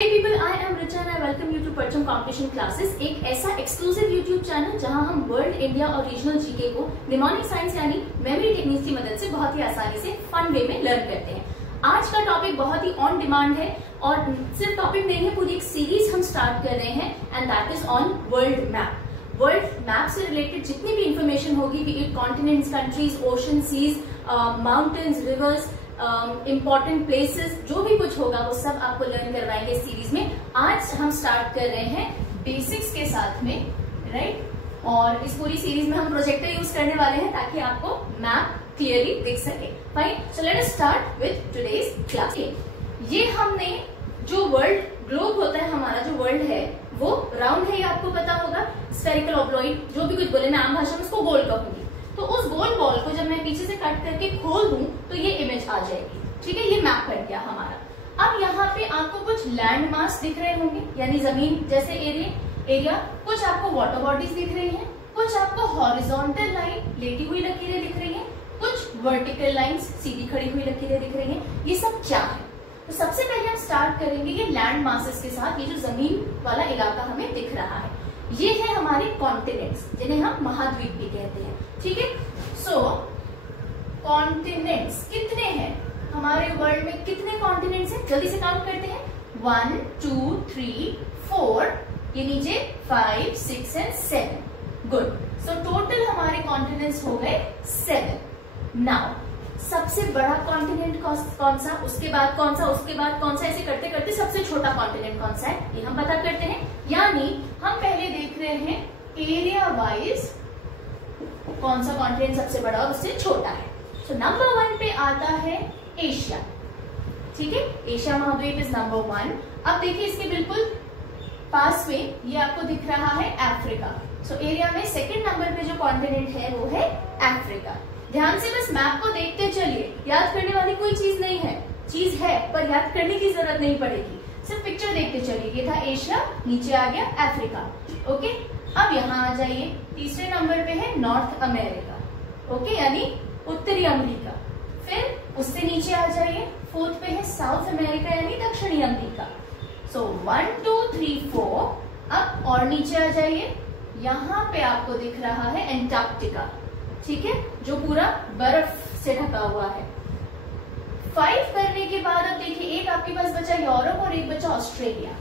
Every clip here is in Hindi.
Hey people, I am Richa and I welcome you to Percham Competition Classes, एक ऐसा एक्सक्लूसिव YouTube चैनल जहां हम वर्ल्ड, इंडिया और रीजनल जीके को निमोनिक साइंस यानी मेमोरी टेक्निक्स की मदद से बहुत ही आसानी से फन वे में लर्न करते हैं। आज का टॉपिक बहुत ही ऑन डिमांड है और सिर्फ टॉपिक नहीं है, पूरी एक सीरीज हम स्टार्ट कर रहे हैं and that is on world map. World map से रिलेटेड जितनी भी इंफॉर्मेशन होगी, be it continents, countries, ocean, seas, mountains, rivers, important places, जो भी कुछ होगा वो सब आपको लर्न करवाएंगे इस सीरीज में। आज हम स्टार्ट कर रहे हैं बेसिक्स के साथ में, राइट। और इस पूरी सीरीज में हम प्रोजेक्टर यूज करने वाले हैं ताकि आपको मैप क्लियरली दिख सके। Fine, so let us start with today's class. ये हमने जो वर्ल्ड ग्लोब होता है, हमारा जो वर्ल्ड है वो राउंड है, ये आपको पता होगा। स्फेरिकल, ऑब्लॉइड, जो भी कुछ बोले, मैं आम भाषा में उसको गोल कहूंगी। तो उस गोल बॉल को जब मैं पीछे से कट करके खोल दूं तो ये इमेज आ जाएगी, ठीक है। ये मैप बन गया हमारा। अब यहाँ पे आपको कुछ लैंड मास दिख रहे होंगे, यानी जमीन जैसे एरिया, कुछ आपको वाटर बॉडीज दिख रही हैं, कुछ आपको हॉरिजॉन्टल लाइन लेटी हुई लकीरें दिख रही हैं, कुछ वर्टिकल लाइंस सीधी खड़ी हुई लकीरें दिख रही हैं। ये सब क्या है? तो सबसे पहले हम स्टार्ट करेंगे ये लैंड मासेस के साथ। ये जो जमीन वाला इलाका हमें दिख रहा है, ये है हमारे कॉन्टिनेंट्स, जिन्हें हम महाद्वीप भी कहते हैं, ठीक है। सो कॉन्टिनेंट्स कितने हैं हमारे वर्ल्ड में? कितने कॉन्टिनेंट्स हैं? जल्दी से काउंट करते हैं। 1 2 3 4, ये नीचे 5 6 एंड 7। गुड। सो टोटल हमारे कॉन्टिनेंट्स हो गए 7। नाउ सबसे बड़ा कॉन्टिनेंट कौन सा, उसके बाद कौन सा, उसके बाद कौन सा, ऐसे करते करते सबसे छोटा कॉन्टिनेंट कौन सा है ये हम पता करते हैं। यानी हम पहले देख रहे हैं एरिया वाइज कौन सा कॉन्टिनेंट सबसे बड़ा और उससे छोटा है। सो नंबर 1 पे आता है एशिया, ठीक है। एशिया महाद्वीप इज नंबर 1। अब देखिए इसके बिल्कुल पास में ये आपको दिख रहा है अफ्रीका। सो एरिया में सेकंड नंबर पे जो कॉन्टिनेंट है वो है अफ्रीका। ध्यान से बस मैप को देखते चलिए, याद करने वाली कोई चीज नहीं है, चीज है पर याद करने की जरूरत नहीं पड़ेगी, सिर्फ पिक्चर देखते चलिए। ये था एशिया, नीचे आ गया अफ्रीका, ओके। अब यहाँ आ जाइए, तीसरे नंबर पे है नॉर्थ अमेरिका, ओके, यानी उत्तरी अमेरिका। फिर उससे नीचे आ जाइए, फोर्थ पे है साउथ अमेरिका यानी दक्षिणी अमेरिका। सो 1 2 3 4। अब और नीचे आ जाइए, यहाँ पे आपको दिख रहा है एंटार्क्टिका, ठीक है, जो पूरा बर्फ से ढका हुआ है। 5 करने के बाद अब देखिए एक आपके पास बचा यूरोप और एक बचा ऑस्ट्रेलिया।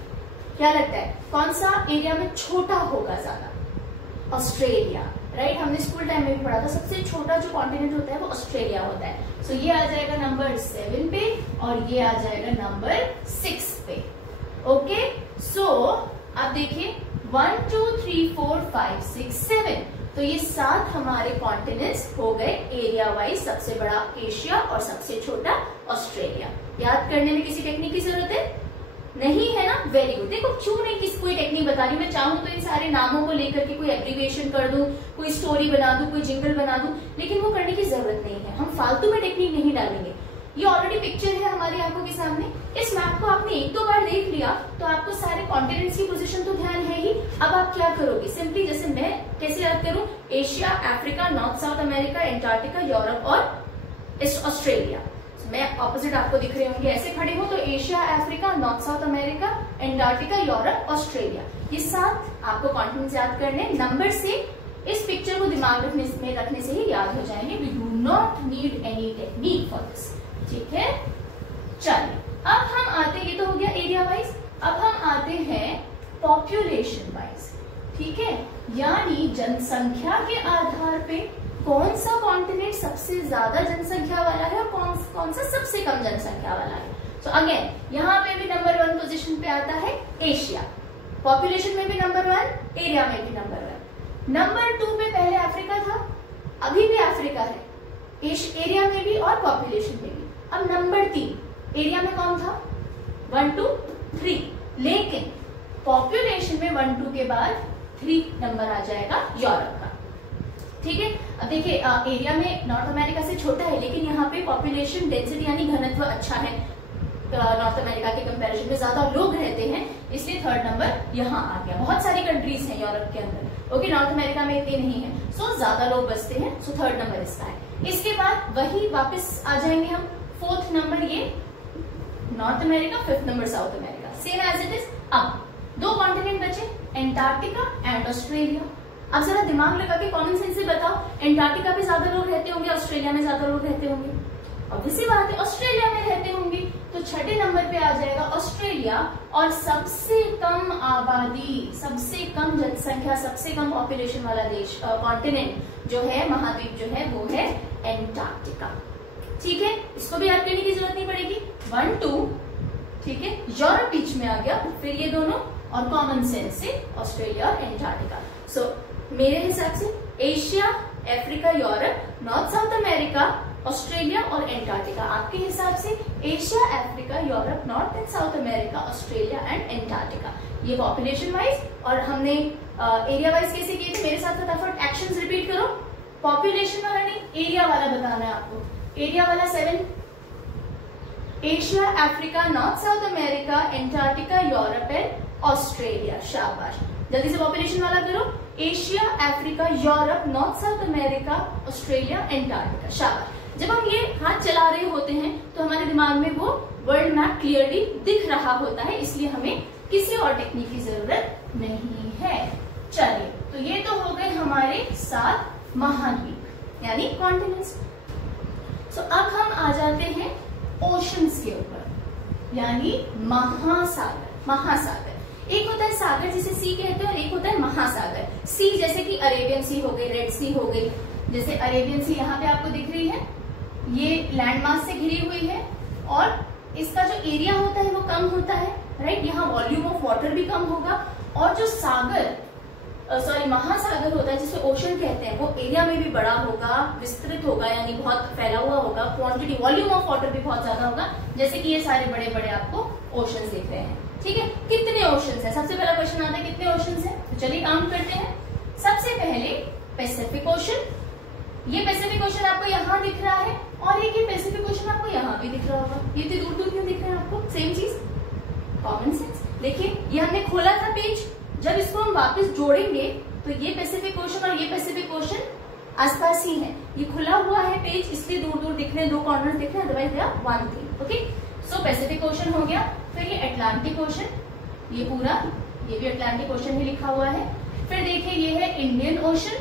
क्या लगता है कौन सा एरिया में छोटा होगा ज्यादा? Australia, right. हमने स्कूल टाइम में भी पढ़ा था, सबसे छोटा जो कॉन्टिनेंट होता है वो ऑस्ट्रेलिया होता है। सो ये आ जाएगा नंबर 7 पे और ये आ जाएगा नंबर 6 पे, ओके। सो अब देखिए 1 2 3 4 5 6 7, तो ये 7 हमारे कॉन्टिनेंट्स हो गए एरिया वाइज। सबसे बड़ा एशिया और सबसे छोटा ऑस्ट्रेलिया। याद करने में किसी टेक्निक की जरूरत है? नहीं है ना? Very good. देखो क्यों नहीं किसी कोई टेक्निक बता रही, मैं चाहूँ तो इन सारे नामों को लेकर के कोई एब्रीविएशन कर दूं, कोई स्टोरी बना दूं, कोई जिंगल बना दूं, लेकिन वो करने की जरूरत नहीं है। हम फालतू में टेक्निक नहीं डालेंगे। ये ऑलरेडी पिक्चर है हमारी आंखों के सामने। इस मैप को आपने 1-2 बार देख लिया तो आपको सारे कॉन्टिनेंट्स की पोजीशन तो ध्यान है ही। अब आप क्या करोगे? सिंपली जैसे मैं कैसे याद करूं, Asia, Africa, north south America, Antarctica, Europe और ऑस्ट्रेलिया। मैं ऑपोजिट आपको दिख रहे होंगे, ऐसे खड़े हो तो Asia, Africa, north south America, Antarctica, Europe, Australia, ये 7 आपको कॉन्टिनेंट्स याद करने। नंबर से इस पिक्चर को दिमाग में रखने से ही याद हो जाएंगे। We do not need any technique for this, ठीक है। चलिए अब हम आते, ये तो हो गया एरिया वाइज। अब हम आते हैं पॉपुलेशन वाइज, ठीक है, यानी जनसंख्या के आधार पे कौन सा कॉन्टिनेंट सबसे ज्यादा जनसंख्या वाला है और कौन सा सबसे कम जनसंख्या वाला है। सो अगेन यहाँ पे भी नंबर 1 पोजीशन पे आता है एशिया, पॉपुलेशन में भी नंबर 1, एरिया में भी नंबर 1। नंबर 2 पे पहले अफ्रीका था, अभी भी अफ्रीका है, एरिया में भी और पॉपुलेशन में भी। अब नंबर 3 एरिया में कौन था? 1 2 3, लेकिन पॉपुलेशन में 1 2 के बाद 3 नंबर आ जाएगा यूरोप का, ठीक है। अब देखिए एरिया में नॉर्थ अमेरिका से छोटा है, लेकिन यहाँ पे पॉपुलेशन डेंसिटी यानी घनत्व अच्छा है, नॉर्थ अमेरिका के कंपैरिजन में ज्यादा लोग रहते हैं, इसलिए 3rd नंबर यहाँ आ गया। बहुत सारी कंट्रीज हैं यूरोप के अंदर, ओके, नॉर्थ अमेरिका में इतने नहीं है, सो ज्यादा लोग बसते हैं, सो 3rd नंबर इसका है। इसके बाद वही वापस आ जाएंगे हम, 4th नंबर ये नॉर्थ अमेरिका, 5th नंबर South America, same as it is. अब दो कॉन्टिनेंट बचे, एंटार्क्टिका एंड ऑस्ट्रेलिया। अब जरा दिमाग लगा के कॉमन सेंस से बताओ, एंटार्क्टिका पे ज्यादा लोग रहते होंगे, ऑस्ट्रेलिया में ज्यादा लोग रहते होंगे, ऑब्वियसली बात है ऑस्ट्रेलिया में रहते होंगे। तो छठे नंबर पे आ जाएगा ऑस्ट्रेलिया, और सबसे कम आबादी, सबसे कम जनसंख्या, सबसे कम पॉपुलेशन वाला देश, कॉन्टिनेंट जो है, महाद्वीप जो है, वो है एंटार्क्टिका। ठीक है, इसको भी याद करने की जरूरत नहीं पड़ेगी। 1 2, ठीक है, यूरोप बीच में आ गया, फिर ये दोनों, और कॉमन सेंस से ऑस्ट्रेलिया और एंटार्क्टिका। सो मेरे हिसाब से Asia, Africa, Europe, north south America, Australia और एंटार्क्टिका। आपके हिसाब से Asia, Africa, Europe, north and south America, Australia and Antarctica. ये पॉपुलेशन वाइज, और हमने एरिया वाइज कैसे किए थे, मेरे साथ फटाफट एक्शंस रिपीट करो। पॉपुलेशन वाला नहीं, एरिया वाला बताना है आपको। एरिया वाला 7, Asia, Africa, north south America, Antarctica, Europe and Australia. शाबाश, जल्दी से पॉपुलेशन वाला करो। Asia, Africa, Europe, north south America, Australia, Antarctica. शाबाश। जब हम ये हाथ चला रहे होते हैं तो हमारे दिमाग में वो वर्ल्ड मैप क्लियरली दिख रहा होता है, इसलिए हमें किसी और टेक्निक की जरूरत नहीं है। चलिए, तो ये तो हो गए हमारे 7 महाद्वीप यानी कॉन्टिनेंट्स। सो अब हम आ जाते हैं ओशंस के ऊपर, यानी महासागर। महासागर, एक होता है सागर जिसे सी कहते हैं, और एक होता है महासागर। सी जैसे कि अरेबियन सी हो गई, रेड सी हो गई। जैसे अरेबियन सी यहाँ पे आपको दिख रही है, ये लैंड मास से घिरी हुई है, और इसका जो एरिया होता है वो कम होता है, राइट। यहाँ वॉल्यूम ऑफ वाटर भी कम होगा, और जो सागर महासागर होता है जिसे ओशन कहते हैं, वो एरिया में भी बड़ा होगा, विस्तृत होगा, यानी बहुत फैला हुआ होगा, क्वांटिटी, वॉल्यूम ऑफ वाटर भी बहुत ज्यादा होगा, जैसे कि ये सारे बड़े बड़े आपको ओशंस दिख रहे हैं। ठीक है, कितने ओशंस हैं? सबसे पहला क्वेश्चन आता है कितने ओशंस हैं। तो चलिए काउंट करते हैं। सबसे पहले पैसिफिक ओशन, ये पैसिफिक ओशन आपको यहाँ दिख रहा है, और एक ये पैसिफिक ओशन आपको यहाँ भी दिख रहा होगा। ये इतनी दूर दूर क्यों दिख रहे हैं आपको? सेम चीज, कॉमन सेंस। देखिए, ये हमने खोला था पेज, जब इसको हम वापस जोड़ेंगे तो ये पैसिफिक ओशन और ये पैसिफिक ओशन आसपास ही है। ये खुला हुआ है पेज, इसलिए दूर दूर दिख रहे हैं, 2 कॉर्नर दिख रहे हैं, otherwise they are one thing. Okay, so Pacific Ocean हो गया। फिर ये अटलांटिक ओशन, ये पूरा, ये भी अटलांटिक ओशन ही लिखा हुआ है। फिर देखिए, ये है इंडियन ओशन,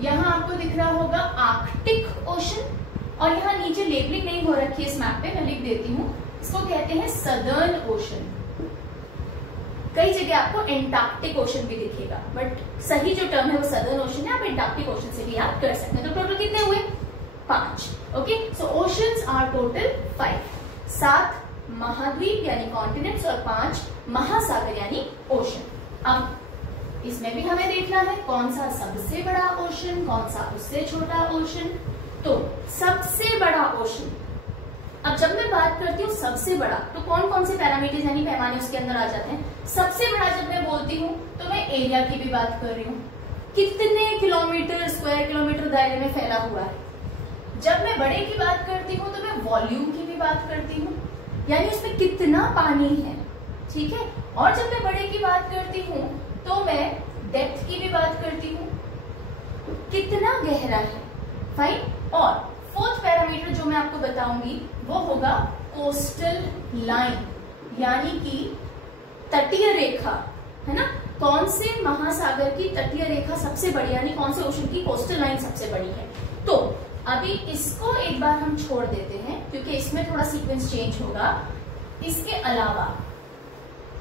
यहाँ आपको दिख रहा होगा आर्कटिक ओशन, और यहाँ नीचे लेबलिंग नहीं हो रखी है इस मैप पे, मैं लिख देती हूँ, इसको कहते हैं सदर्न ओशन। कई जगह आपको एंटार्क्टिक ओशन भी दिखेगा, बट सही जो टर्म है वो सदर्न ओशन है। आप एंटार्क्टिक ओशन से भी याद कर सकते हैं। तो टोटल कितने हुए? 5। Okay, so oceans are total 5। 7 महाद्वीप यानी कॉन्टिनेंट्स और 5 महासागर यानी ओशन। अब इसमें भी हमें देखना है कौन सा सबसे बड़ा ओशन, कौन सा उससे छोटा ओशन। तो सबसे बड़ा ओशन, अब जब मैं बात करती हूँ सबसे बड़ा, तो कौन कौन से पैरामीटर्स यानी पैमाने उसके अंदर आ जाते हैं। सबसे बड़ा जब मैं बोलती हूँ तो मैं एरिया की भी बात कर रही हूँ, कितने किलोमीटर, स्क्वायर किलोमीटर दायरे में फैला हुआ है। जब मैं बड़े की बात करती हूँ तो मैं वॉल्यूम की भी बात करती हूँ, यानी उसमें कितना पानी है। ठीक है, और जब मैं बड़े की बात करती हूँ तो मैं डेप्थ की भी बात करती हूँ, कितना गहरा है। फाइन। और 4th पैरामीटर जो मैं आपको बताऊंगी वो होगा कोस्टल लाइन, यानी कि तटीय रेखा, है ना। कौन से महासागर की तटीय रेखा सबसे बड़ी, यानी कौन से ओशन की कोस्टल लाइन सबसे बड़ी है। तो अभी इसको एक बार हम छोड़ देते हैं क्योंकि इसमें थोड़ा सीक्वेंस चेंज होगा। इसके अलावा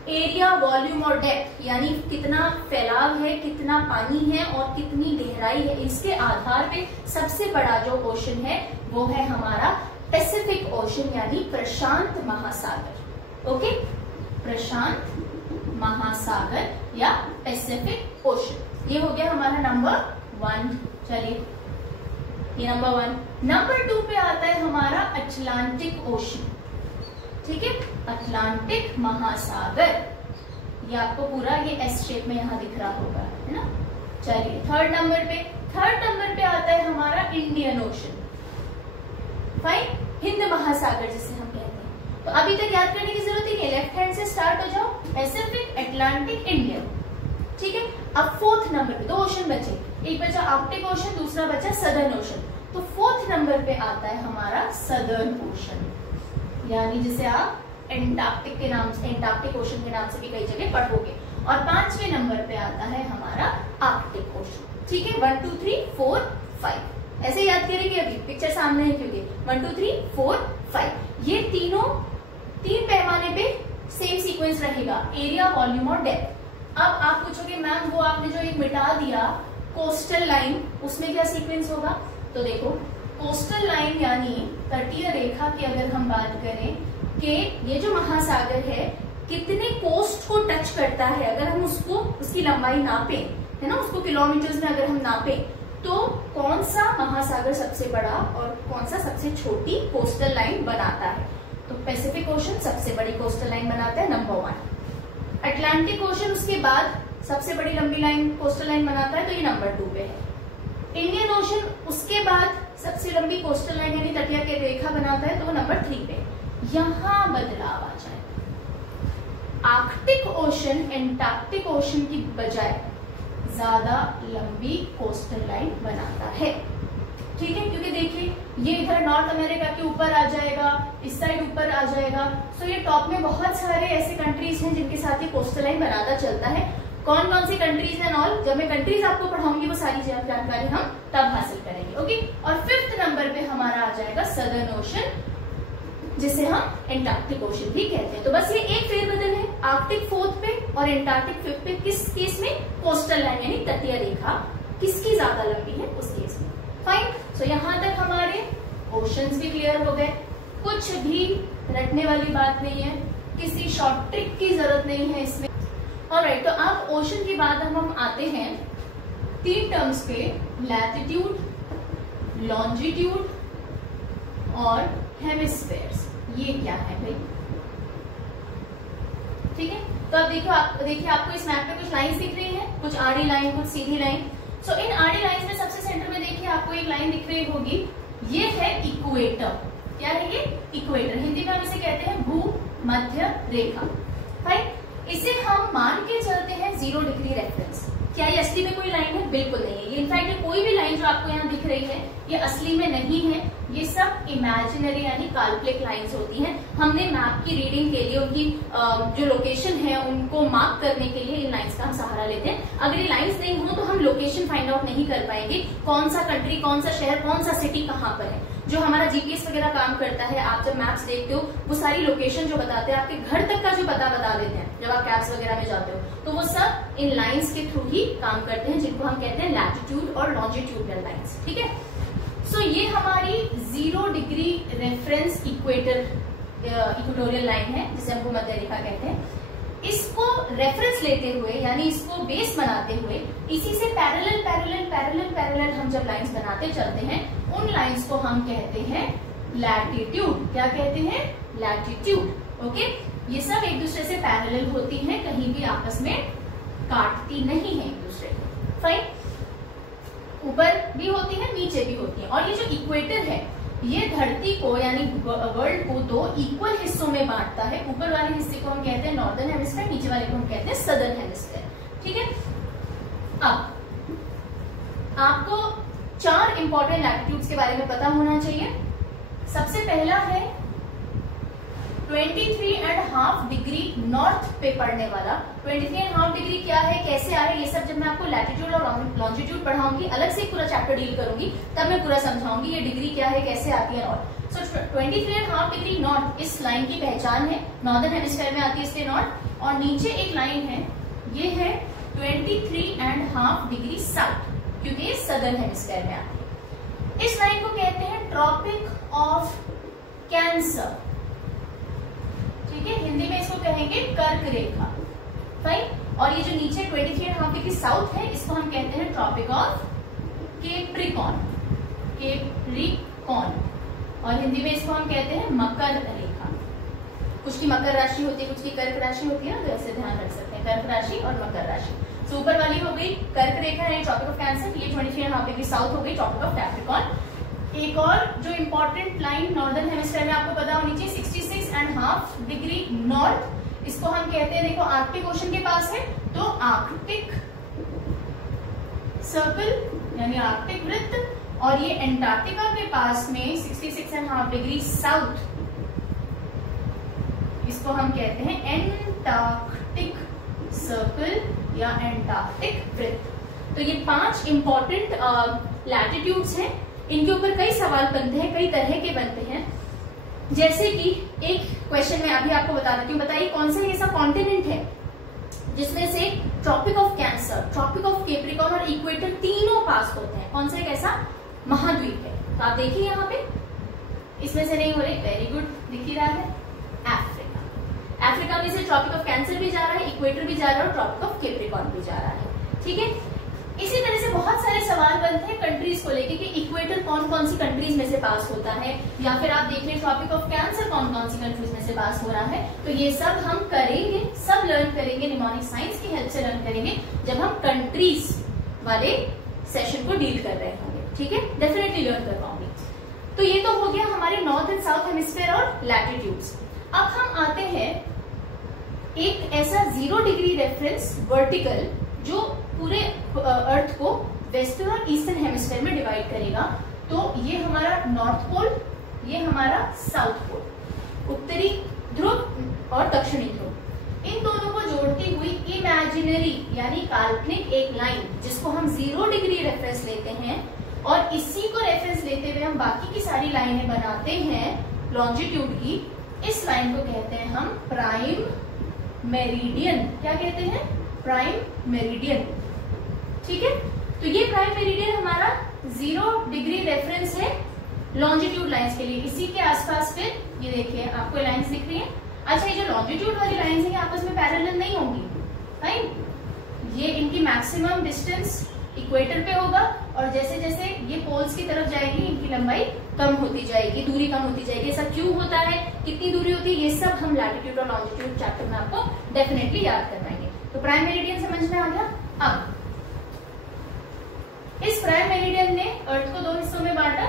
एरिया, वॉल्यूम और डेप्थ, यानी कितना फैलाव है, कितना पानी है और कितनी गहराई है, इसके आधार पे सबसे बड़ा जो ओशन है वो है हमारा पैसिफिक ओशन यानी प्रशांत महासागर। ओके, प्रशांत महासागर या पैसिफिक ओशन, ये हो गया हमारा नंबर 1। चलिए, ये नंबर 1। नंबर 2 पे आता है हमारा अटलांटिक ओशन। ठीक है, अटलांटिक महासागर, ये आपको पूरा ये एस शेप में यहाँ दिख रहा होगा, है ना। चलिए, 3rd नंबर पे आता है हमारा इंडियन ओशन। फाइन, हिंद महासागर जिसे हम कहते हैं। तो अभी तक याद करने की जरूरत ही नहीं, लेफ्ट हैंड से स्टार्ट हो जाओ, पैसिफिक, अटलांटिक, इंडियन। ठीक है, अब 4th नंबर पे 2 ओशन बचे, एक बचा आर्कटिक ओशन, दूसरा बचा सदर्न ओशन। तो 4th नंबर पे आता है हमारा सदर्न ओशन, यानी जिसे आप एंटार्क्टिक के नाम से, एंटार्क्टिक ओशन के नाम से भी कई जगह पढ़ोगे। और 5वें नंबर पे आता है हमारा आर्कटिक ओशन। ठीक है, 1 2 3 4 5 ऐसे याद करेंगे, अभी पिक्चर सामने है क्योंकि 1 2 3 4 5 ये तीन पैमाने पे सेम सीक्वेंस रहेगा, एरिया, वॉल्यूम और डेप्थ। अब आप पूछोगे मैम वो आपने जो एक मिटा दिया कोस्टल लाइन, उसमें क्या सीक्वेंस होगा? तो देखो कोस्टल लाइन यानी तटीय रेखा की अगर हम बात करें कि ये जो महासागर है कितने कोस्ट को टच करता है, अगर हम उसको उसकी लंबाई नापे, है ना, उसको किलोमीटर्स में अगर हम नापे तो कौन सा महासागर सबसे बड़ा और कौन सा सबसे छोटी कोस्टल लाइन बनाता है? तो पैसिफिक ओशन सबसे बड़ी कोस्टल लाइन बनाता है, नंबर 1। अटलांटिक ओशन उसके बाद सबसे बड़ी लंबी लाइन कोस्टल लाइन बनाता है, तो ये नंबर 2 पे है। इंडियन ओशन उसके बाद सबसे लंबी कोस्टल लाइन यानी तटीय रेखा बनाता है, तो वो नंबर 3 पे है। यहां बदलाव आ जाए, आर्कटिक ओशन एंटार्क्टिक ओशन की बजाय ज्यादा लंबी कोस्टल लाइन बनाता है। ठीक है, क्योंकि देखिए ये इधर नॉर्थ अमेरिका के ऊपर आ जाएगा, इस साइड ऊपर आ जाएगा, सो ये टॉप में बहुत सारे ऐसे कंट्रीज हैं जिनके साथ ये कोस्टल लाइन बनाता चलता है। कौन कौन सी कंट्रीज एंड ऑल, जब मैं कंट्रीज आपको पढ़ाऊंगी वो सारी जानकारी हम तब हासिल करेंगे। ओके, और 5th नंबर पे हमारा आ जाएगा सदर्न ओशन, जिसे हम एंटार्क्टिक ओशन भी कहते हैं। तो बस ये एक फेरबदल है, आर्कटिक 4th पे और एंटार्क्टिक 5th पे। किस केस में? कोस्टल लाइन यानी तटीय रेखा किसकी ज्यादा लंबी है उस केस में। फाइन, सो यहाँ तक हमारे ओशंस भी क्लियर हो गए, कुछ भी रटने वाली बात नहीं है, किसी शॉर्ट ट्रिक की जरूरत नहीं है इसमें। ऑलराइट, तो अब ओशन के बाद हम आते हैं 3 टर्म्स पे, लैटिट्यूड, लॉन्जिट्यूड और हेमिस्फेयर्स। ये क्या है भाई? ठीक है, तो अब देखिए आपको इस मैप पे कुछ लाइंस दिख रही हैं, कुछ आड़ी लाइन, कुछ सीधी लाइन। सो इन आड़ी लाइंस में सबसे सेंटर में देखिए आपको एक लाइन दिख रही होगी, ये है इक्वेटर। क्या है ये? इक्वेटर। हिंदी में हम इसे कहते हैं भूमध्य रेखा। राइट, इसे हम मान के चलते हैं 0 डिग्री रेफरेंस। क्या ये असली में कोई लाइन है? बिल्कुल नहीं है। ये इनफैक्ट कोई भी लाइन जो आपको यहाँ दिख रही है ये असली में नहीं है, ये सब इमेजिनरी यानी काल्पनिक लाइंस होती हैं। हमने मैप की रीडिंग के लिए उनकी जो लोकेशन है उनको मार्क करने के लिए इन लाइंस का हम सहारा लेते हैं। अगर ये लाइंस नहीं हो तो हम लोकेशन फाइंड आउट नहीं कर पाएंगे, कौन सा कंट्री, कौन सा शहर, कौन सा सिटी कहाँ पर है। जो हमारा जीपीएस वगैरह काम करता है, आप जब मैप्स देखते हो वो सारी लोकेशन जो बताते हैं, आपके घर तक का जो पता बता देते हैं जब आप कैब्स वगैरह में जाते हो, तो वो सब इन लाइंस के थ्रू ही काम करते हैं, जिनको हम कहते हैं लैटिट्यूड और लॉन्जिट्यूडनल लाइंस। ठीक है, सो ये हमारी 0 डिग्री रेफरेंस इक्वेटोरियल लाइन है, जिसे हम भूमध्य रेखा कहते हैं। इसको रेफरेंस लेते हुए यानी इसको बेस बनाते हुए इसी से पैरेलल पैरेलल पैरेलल पैरेलल हम जब लाइंस बनाते चलते हैं, उन लाइंस को हम कहते हैं लैटिट्यूड। क्या कहते हैं? लैटिट्यूड। ओके, ये सब एक दूसरे से पैरेलल होती हैं, कहीं भी आपस में काटती नहीं है एक दूसरे को। फाइन, ऊपर भी होती है, नीचे भी होती है। और ये जो इक्वेटर है ये धरती को यानी वर्ल्ड को 2 इक्वल हिस्सों में बांटता है। ऊपर वाले हिस्से को हम कहते हैं नॉर्दर्न हेमिस्फीयर, नीचे वाले को हम कहते हैं सदर्न हेमिस्फीयर। ठीक है, अब आपको 4 इंपॉर्टेंट लैटिट्यूड्स के बारे में पता होना चाहिए। सबसे पहला है 23.5 डिग्री नॉर्थ पे पड़ने वाला। 23.5 डिग्री क्या है, कैसे आ रहा है, ये सब जब मैं आपको लैटिट्यूड और लॉन्जिट्यूड पढ़ाऊंगी, अलग से पूरा चैप्टर डील करूंगी, तब मैं पूरा समझाऊंगी ये डिग्री क्या है, कैसे आती है नॉर्थ। सो 23.5 डिग्री नॉर्थ इस लाइन की पहचान है, नॉर्दर्न हेमिस्फीयर में आती है इसलिए नॉर्थ। और नीचे एक लाइन है, ये है 23.5 डिग्री साउथ, क्योंकि ये सदर्न हेमिस्फीयर में आती है। इस लाइन को कहते हैं ट्रॉपिक ऑफ कैंसर। ठीक है, हिंदी में इसको कहेंगे कर्क रेखा। फाइन, और ये जो नीचे 23.5 डिग्री साउथ है, इसको हम कहते हैं ट्रॉपिक ऑफ कैप्रिकॉर्न। कैप्रिकॉर्न, और हिंदी में इसको हम कहते हैं मकर रेखा। कुछ की मकर राशि होती है, कुछ की कर्क राशि होती है, तो ऐसे ध्यान रख सकते हैं, कर्क राशि और मकर राशि। तो ऊपर वाली हो गई कर्क रेखा यानी ट्रॉपिक ऑफ कैंसर, ये 23.5 डिग्री साउथ हो गई ट्रॉपिक ऑफ कैप्रिकॉर्न। एक और जो इंपॉर्टेंट लाइन नॉर्दर्न हेमिस्फीयर में आपको पता होनी चाहिए 66.5 डिग्री नॉर्थ, इसको हम कहते हैं, देखो आर्कटिक ओशन के पास है तो आर्कटिक सर्कल यानी आर्कटिक वृत्त, और ये एंटार्क्टिका के पास में 66.5 डिग्री साउथ, इसको इसको हम कहते हैं एंटार्क्टिक सर्कल या एंटार्क्टिक वृत्त। तो ये 5 इंपॉर्टेंट लैटिट्यूड्स हैं। इनके ऊपर कई सवाल बनते हैं, कई तरह के बनते हैं। जैसे कि एक क्वेश्चन में अभी आपको बता देती हूँ, बताइए कौन सा ऐसा कॉन्टिनेंट है जिसमें से Tropic of Cancer, Tropic of Capricorn और इक्वेटर तीनों पास होते हैं। कौन सा एक ऐसा महाद्वीप है? तो आप देखिए यहाँ पे इसमें से नहीं हो रहे, वेरी गुड, दिख ही रहा है अफ्रीका। अफ्रीका में से ट्रॉपिक ऑफ कैंसर भी जा रहा है, इक्वेटर भी जा रहा है और ट्रॉपिक ऑफ कैप्रिकॉर्न भी जा रहा है। ठीक है, इसी तरह से बहुत सारे सवाल बनते हैं कंट्रीज को लेके कि इक्वेटर कौन कौन सी कंट्रीज में से पास होता है, या फिर आप देख लें ट्रॉपिक ऑफ कैंसर कौन कौन सी कंट्रीज में से पास हो रहा है। तो ये सब हम करेंगे, सब लर्न करेंगे, निमोनिक साइंस की हेल्प से लर्न करेंगे जब हम कंट्रीज वाले सेशन को डील कर रहे होंगे। ठीक है, डेफिनेटली लर्न कर पाऊंगी। तो ये तो हो गया हमारे नॉर्थ एंड साउथ हेमिस्फीयर और लैटिट्यूड्स। अब हम आते हैं एक ऐसा 0 डिग्री रेफरेंस वर्टिकल जो पूरे अर्थ को वेस्टर्न और ईस्टर्न हेमिस्फीयर में डिवाइड करेगा। तो ये हमारा नॉर्थ पोल, ये हमारा साउथ पोल, उत्तरी ध्रुव और दक्षिणी ध्रुव। इन दोनों को जोड़ती हुई इमेजिनरी यानी काल्पनिक एक लाइन जिसको हम 0 डिग्री रेफरेंस लेते हैं, और इसी को रेफरेंस लेते हुए हम बाकी की सारी लाइनें बनाते हैं लॉन्जिट्यूड की। इस लाइन को कहते हैं हम प्राइम मेरिडियन। क्या कहते हैं? Prime meridian. ठीक है, तो ये प्राइम मेरिडियन हमारा 0 डिग्री रेफरेंस है लॉन्जिट्यूड लाइंस के लिए। इसी के आसपास फिर ये देखिए आपको लाइंस दिख रही हैं। अच्छा, ये जो लॉन्जिट्यूड वाली लाइंस हैं आपस में पैरेलल नहीं होंगी, फाइन। ये इनकी मैक्सिमम डिस्टेंस इक्वेटर पे होगा, और जैसे जैसे ये पोल्स की तरफ जाएगी इनकी लंबाई कम होती जाएगी, दूरी कम होती जाएगी। ऐसा क्यों होता है, कितनी दूरी होती है, ये सब हम लैटिट्यूड और लॉन्जिट्यूड चैप्टर में आपको डेफिनेटली याद करवाएंगे। तो प्राइम मेरिडियन समझ में आ गया। अब इस प्राइम मेरिडियन ने अर्थ को 2 हिस्सों में बांटा।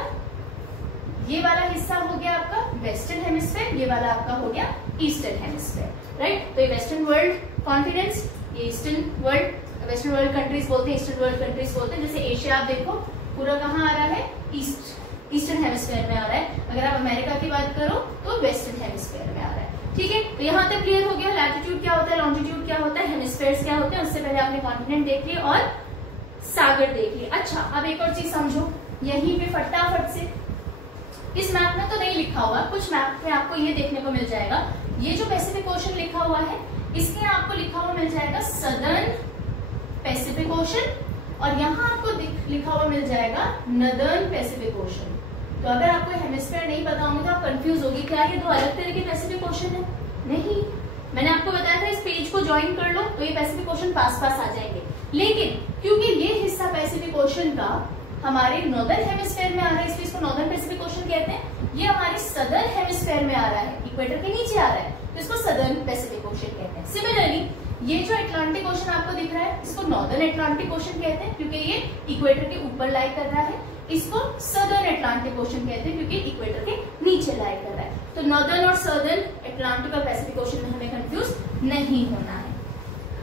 ये वाला हिस्सा हो गया आपका वेस्टर्न हेमिस्फीयर, ये वाला आपका हो गया ईस्टर्न हेमिस्फीयर, राइट। तो ये वेस्टर्न वर्ल्ड कॉन्टिनेंट्स, ये eastern world, western world countries बोलते हैं, ईस्टर्न वर्ल्ड कंट्रीज बोलते हैं। जैसे एशिया आप देखो पूरा कहाँ आ रहा है, ईस्टर्न हेमिस्फीयर में आ रहा है। अगर आप अमेरिका की बात करो तो वेस्टर्न हेमिस्फीयर में आ रहा है। ठीक है, तो यहाँ तक क्लियर हो गया लैटिट्यूड क्या होता है, लॉन्जिट्यूड क्या होता है, हेमिस्फीयर्स क्या होते हैं। उससे पहले आपने कॉन्टिनेंट देख लिए और सागर देख लिए। अच्छा, अब एक और चीज समझो, यहीं पे फटाफट से, इस मैप में तो नहीं लिखा हुआ, कुछ मैप में आपको ये देखने को मिल जाएगा, ये जो पैसिफिक ओशन लिखा हुआ है इसमें आपको लिखा हुआ मिल जाएगा सदर्न पैसिफिक ओशन, और यहाँ आपको लिखा हुआ मिल जाएगा नदर्न पैसिफिक ओशन। तो अगर आपको हेमिस्फीयर नहीं पता होंगे तो आप कंफ्यूज होगी, क्या ये 2 अलग तरह के पैसिफिक ओशन है? नहीं, मैंने आपको बताया था इस पेज को ज्वाइन कर लो तो ये पैसिफिक ओशन पास पास आ जाएंगे। लेकिन क्योंकि ये हिस्सा पैसिफिक ओशन का हमारे नॉर्दर्न हेमिस्फीयर में आ रहा है, इसलिए इसको नॉर्दर्न पैसिफिक ओशन कहते हैं। ये हमारे सदर्न हेमिस्फीयर में आ रहा है, इक्वेटर के नीचे आ रहा है, तो इसको सदर्न पैसिफिक ओशन कहते हैं। सिमिलरली ये जो अटलांटिक ओशन आपको दिख रहा है इसको नॉर्दर्न अटलांटिक ओशन कहते हैं क्योंकि ये इक्वेटर के ऊपर लाई कर रहा है। इसको सदर्न अटलांटिक ओशन कहते हैं क्योंकि इक्वेटर के नीचे लाई कर रहा है। तो नॉर्दर्न और सदर्न अटलांटिक और पैसिफिक ओशन में हमें कंफ्यूज नहीं होना है।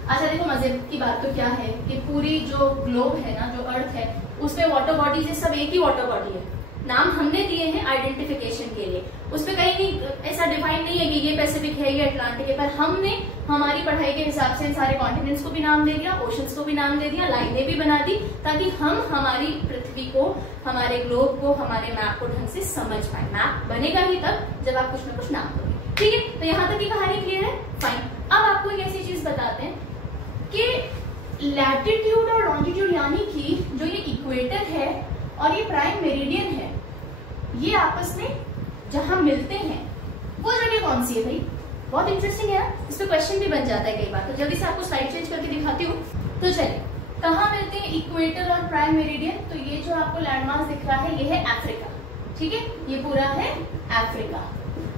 अच्छा देखो, मजे की बात तो क्या है कि पूरी जो ग्लोब है ना, जो अर्थ है, उसमें वाटर बॉडीज है, सब एक ही वाटर बॉडी है। नाम हमने दिए हैं आइडेंटिफिकेशन के लिए, उसमें कहीं नहीं ऐसा डिफाइन नहीं है कि ये पैसिफिक है ये अटलांटिक है, पर हमने हमारी पढ़ाई के हिसाब से इन सारे कॉन्टिनेंट्स को भी नाम दे दिया, ओशंस को भी नाम दे दिया, लाइनें भी बना दी, ताकि हम हमारी पृथ्वी को, हमारे ग्लोब को, हमारे मैप को ढंग से समझ पाए। मैप बनेगा ही तब जब आप कुछ ना कुछ नाम दोगे। ठीक है, तो यहाँ तक की कहानी क्लियर है, फाइन। अब आपको एक ऐसी चीज बताते हैं कि लैटिट्यूड और लॉन्जिट्यूड यानी कि जो ये इक्वेटर है और ये प्राइम मेरिडियन है, ये आपस में जहां मिलते हैं वो जगह कौन सी है भाई? बहुत इंटरेस्टिंग है, इस पे क्वेश्चन भी बन जाता है कई बार। तो जल्दी से आपको स्लाइड चेंज करके दिखाती हूँ। तो चलिए, कहाँ मिलते हैं इक्वेटर और प्राइम मेरिडियन? तो ये जो आपको लैंडमार्क दिख रहा है ये है अफ्रीका। ठीक है, ये पूरा है अफ्रीका।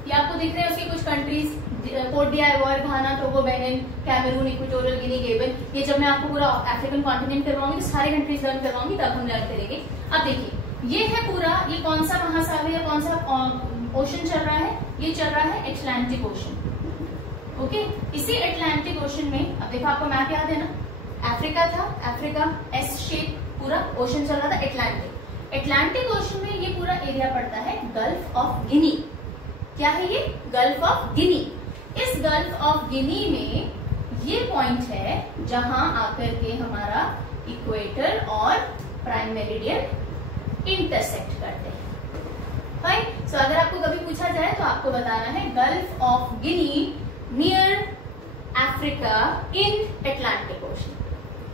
ये आपको दिख रहे हैं उसके कुछ countries, Cote d'Ivoire, Ghana, Togo, Benin, Cameroon, Equatorial Guinea, Gabon. ये जब मैं आपको पूरा अफ्रीकन कॉन्टिनेंट करवाऊंगी तो सारे कंट्रीज लर्न करवाऊंगी, तब हम लर्न करेंगे। अब देखिए, ये है पूरा, ये कौन सा महासागर या कौन सा ओशन चल रहा है? ये चल रहा है अटलांटिक ओशन। ओके, इसी अटलांटिक ओशन में, अब देखो आपको मैप याद है ना, अफ्रीका था, अफ्रीका एस शेप पूरा ओशन चल रहा था अटलांटिक। अटलांटिक ओशन में ये पूरा एरिया पड़ता है गल्फ ऑफ गिनी। क्या है ये? गल्फ ऑफ गिनी। इस गल्फ ऑफ गिनी में ये पॉइंट है जहां आकर के हमारा इक्वेटर और प्राइम मेरिडियन इंटरसेक्ट करते हैं। फाइन। सो अगर आपको कभी पूछा जाए तो आपको बताना है gulf of Guinea near Africa in Atlantic ocean.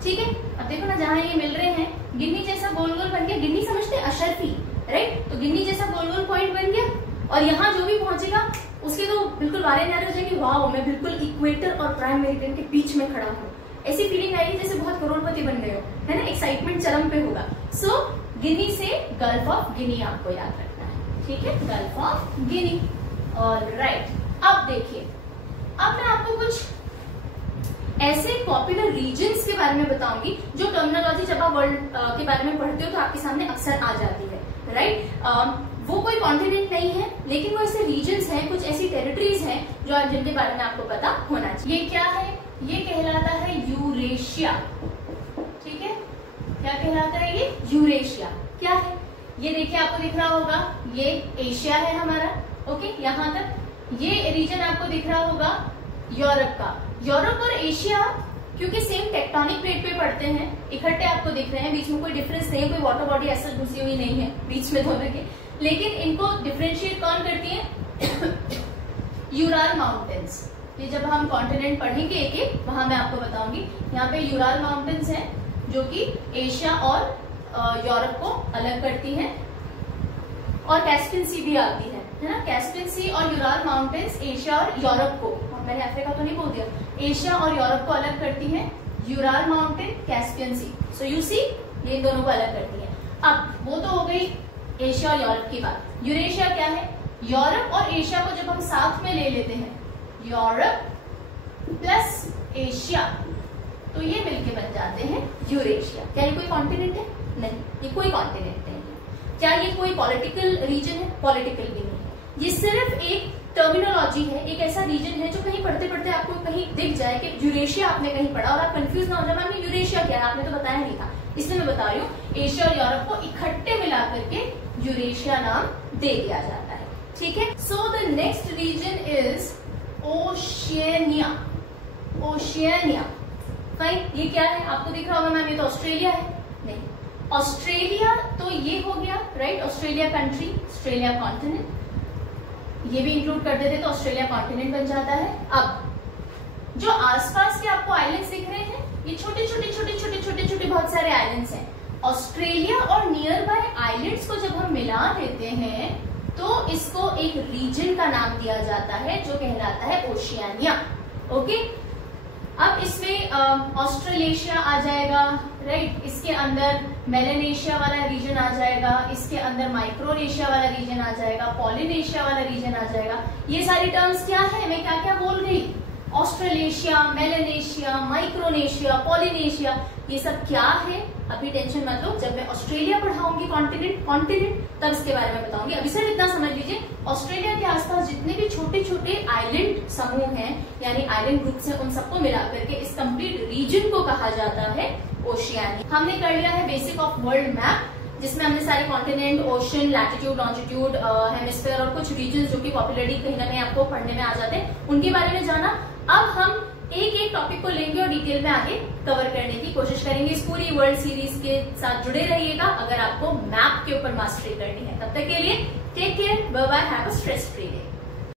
ठीक है, अब देखो ना, जहां ये मिल रहे हैं, गिन्नी जैसा गोल गोल बन गया। गिन्नी समझते हैं, अशरफी, राइट? तो गिन्नी जैसा गोल गोल पॉइंट बन गया, और यहाँ जो भी पहुंचेगा उसके तो बिल्कुल वारे नारे हो जाएंगे, वाह मैं बिल्कुल इक्वेटर और प्राइम मेरिडियन के बीच में खड़ा हूँ। ऐसी फीलिंग आएगी जैसे बहुत करोड़पति बन गए हो, है ना? एक्साइटमेंट चरम पे होगा। सो गिनी से गल्फ ऑफ गिनी आपको याद रखना है। ठीक है, गल्फ ऑफ गिनी। ऑलराइट, अब देखिए, अब मैं आपको कुछ ऐसे पॉपुलर रीजन्स के बारे में बताऊंगी जो टर्मिनोलॉजी जब आप वर्ल्ड के बारे में पढ़ते हो तो आपके सामने अक्सर आ जाती है, राइट? वो कोई कॉन्टिनेंट नहीं है, लेकिन वो ऐसे रीजन्स हैं, कुछ ऐसी टेरिटरीज हैं जो जिनके बारे में आपको पता होना चाहिए। ये क्या है? ये कहलाता है यूरेशिया। ठीक है, क्या कहलाता है ये? यूरेशिया। क्या है ये? देखिए, आपको दिख रहा होगा, ये एशिया है हमारा। ओके, यहाँ तक ये रीजन आपको दिख रहा होगा यूरोप का। यूरोप और एशिया क्योंकि सेम टेक्टोनिक प्लेट पे पड़ते हैं, इकट्ठे आपको दिख रहे हैं, बीच में कोई डिफरेंस नहीं है, कोई वाटर बॉडी ऐसा घुसी हुई नहीं है बीच में दोनों के, लेकिन इनको डिफरेंशिएट कौन करती है? Ural mountains. ये जब हम कॉन्टिनेंट पढ़ेंगे एक एक, वहां मैं आपको बताऊंगी। यहाँ पे यूराल माउंटेन्स हैं जो कि एशिया और यूरोप को अलग करती हैं, और कैस्पियन सी भी आती है ना? कैस्पियन सी और यूराल माउंटेन्स एशिया और यूरोप को, मैंने अफ्रीका तो नहीं बोल दिया, एशिया और यूरोप को अलग करती है Ural mountain, Caspian sea. So you see, ये इन दोनों को अलग करती है। अब वो तो हो गई एशिया और यूरोप की बात। यूरेशिया क्या है? यूरोप और एशिया को जब हम साथ में ले लेते हैं, यूरोप प्लस एशिया, तो ये मिलके बन जाते हैं यूरेशिया। क्या ये कोई कॉन्टिनेंट है? नहीं, ये कोई कॉन्टिनेंट नहीं है। क्या ये कोई पॉलिटिकल रीजन है? पॉलिटिकल भी नहीं है। ये सिर्फ एक टर्मिनोलॉजी है, एक ऐसा रीजन है जो कहीं पढ़ते पढ़ते आपको कहीं दिख जाए कि यूरेशिया आपने कहीं पढ़ा और आप कंफ्यूज ना हो जाए, मैम यूरेशिया क्या है, आपने तो बताया नहीं था, इसलिए मैं बता रही हूँ। एशिया और यूरोप को इकट्ठे मिला करके यूरेशिया नाम दे दिया जाता है। ठीक है, so the next region is Oceania. Oceania, fine. ये क्या है? आपको दिख रहा होगा मैम, ये तो ऑस्ट्रेलिया है। नहीं, ऑस्ट्रेलिया तो ये हो गया, right? Australia country, Australia continent, ये भी इंक्लूड कर देते तो ऑस्ट्रेलिया कॉन्टिनेंट बन जाता है। अब जो आसपास के आपको आइलैंड्स दिख रहे हैं, ये छोटे छोटे छोटे छोटे छोटे छोटे बहुत सारे आइलैंड्स हैं। ऑस्ट्रेलिया और नियर बाय आइलैंड्स को जब हम मिला देते हैं तो इसको एक रीजन का नाम दिया जाता है जो कहलाता है ओशियानिया। ओके, अब इसमें ऑस्ट्रेलेशिया आ जाएगा, राइट? इसके अंदर मेलेनेशिया वाला रीजन आ जाएगा, इसके अंदर माइक्रोनेशिया वाला रीजन आ जाएगा, पॉलिनेशिया वाला रीजन आ जाएगा। ये सारी टर्म्स क्या है? मैं क्या क्या बोल रही? ऑस्ट्रेलेशिया, मेलेनेशिया, माइक्रोनेशिया, पॉलिनेशिया, ये सब क्या है? अभी टेंशन मत लो, जब मैं ऑस्ट्रेलिया पढ़ाऊंगी कॉन्टिनेंट तब इसके बारे में बताऊंगी। अभी सिर्फ इतना समझ लीजिए, ऑस्ट्रेलिया के आसपास जितने भी छोटे छोटे आइलैंड समूह हैं, यानी आइलैंड ग्रुप्स हैं, उन सबको मिला करके इस कंप्लीट रीजन को कहा जाता है ओशियानिया। हमने कर लिया है बेसिक ऑफ वर्ल्ड मैप, जिसमें हमने सारे continent, ocean, latitude, longitude, hemisphere और कुछ रीजन जो कि पॉपुलरली कहीं ना कहीं आपको पढ़ने में आ जाते हैं, उनके बारे में जाना। अब हम एक एक टॉपिक को लेंगे और डिटेल में आगे कवर करने की कोशिश करेंगे। इस पूरी वर्ल्ड सीरीज के साथ जुड़े रहिएगा अगर आपको मैप के ऊपर मास्टरी करनी है। तब तक के लिए take care, bye bye, have a stress free day.